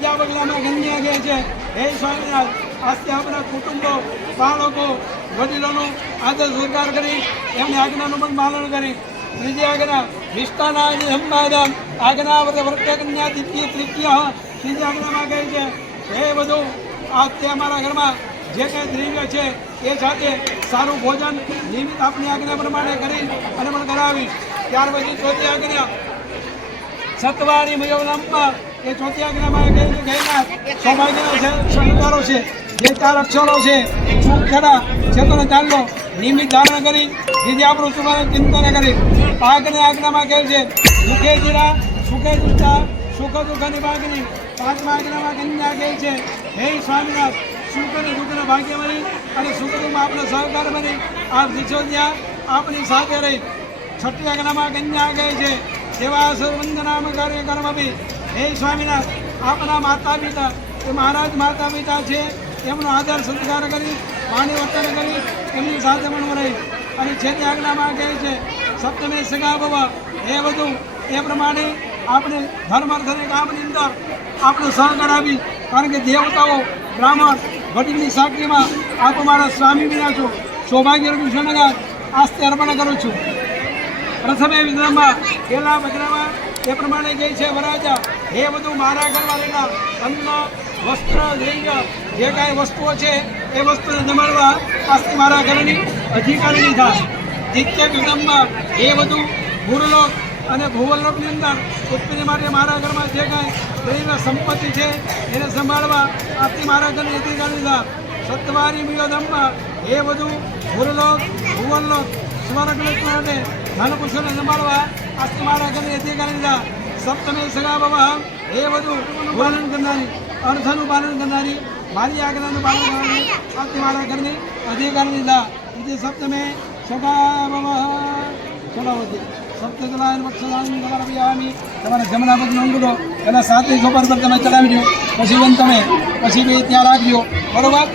બીજા પગલામાં કન્યા કહે છે. હે સ્વામિનાથ આજથી આપણા કુટુંબો, બાળકો, વડીલોનો આદર સ્વીકાર કરી, એમની આજ્ઞાનું પણ પાલન કરી. ત્રીજી આજ્ઞા વિસ્તાના સંપાદન આજ્ઞા વર્તે વર્તે કન્યા દ્વિતીય તૃતીય. ત્રીજી આજ્ઞામાં કહે છે, હે બધું આજથી અમારા ઘરમાં જે કંઈ દ્રવ્ય છે, એ સાથે સારું ભોજન નિયમિત આપની આજ્ઞા પ્રમાણે કરી અને પણ કરાવીશ ત્યાર પછી ચોથી આજ્ઞા સતવારી મયોલંબા એ ચોથી આજ્ઞામાં ગયેલા સૌભાગ્યના છે છે જે ચાર અક્ષરો છે સુખ ખરા ચેતન ચાલો નિયમિત ધારણ કરી જેથી આપણું સુખાને ચિંતન કરી. પાકની આજ્ઞામાં કહે છે, સુખે જીરા સુખે દુષ્ટા સુખ દુઃખની ભાગની પાંચમા આજ્ઞામાં કન્યા કહે છે, હે સ્વામિનાથ સુખ અને દુઃખના ભાગ્ય બની અને સુખ દુઃખમાં આપણો સહકાર બની. આપ શિક્ષોદ્યા આપની સાથે રહી. છઠ્ઠી આજ્ઞામાં કન્યા કહે છે સેવા સર્વંદનામ કાર્ય કર્મભી હે સ્વામિનાથ આપણા માતા પિતા એ મહારાજ માતા પિતા છે, એમનો આદર સત્કાર કરી પાણી વર્તન કરી, એમની સાથે પણ રહી અને છેલ્લી આજ્ઞામાં કહે છે, સપ્તમે સગા બવા એ બધું એ પ્રમાણે આપણે ધર્મ અર્થ અને કામની અંદર આપણો સહકાર આપી કારણ કે દેવતાઓ, બ્રાહ્મણ વડીલની સાક્ષીમાં આપ મારા સ્વામી વિના છો. સૌભાગ્યનું શણગાર આસ્તે અર્પણ કરું છું. પ્રથમે વિધાનમાં પેલા બગડામાં એ પ્રમાણે જે છે વરાજા, એ બધું મારા ઘરમાં રહેલા અન્ન, વસ્ત્ર, લિંગ, જે કાંઈ વસ્તુઓ છે એ વસ્તુને જમાડવા પાસે મારા ઘરની અધિકારીની થાય દ્વિતીય વિધાનમાં એ બધું ભૂરલોક અને ભૂવલોકની અંદર ઉત્પત્તિ માટે મારા ઘરમાં જે કાંઈ દ્રવ્ય સંપત્તિ છે એને સંભાળવા આજથી મારા ઘરની અધિકારી થાય સત્વારી મિયોદમમાં એ બધું ભૂરલોક ભુવનલોક સ્વર્ગલોક માટે સંભાળવા આજથી મારા ઘરની અધિકારી સપ્તમે સગા એ બધું પાલન કરનારી, અર્થનું પાલન કરનારી, મારી આજ્ઞાનું પાલન કરનારી આજથી મારા ઘરની અધિકારી લીધા. બીજી સપ્તમે સગા બાબા ચડાવતી સપ્તલાયન વક્ષદાન તમારા બિયામી તમારા જમણા પગનો અંગૂઠો પહેલાં સોપાન પર તમે ચડાવી પછી બેન તમે, પછી બે ત્યાં રાખજો. બરોબર?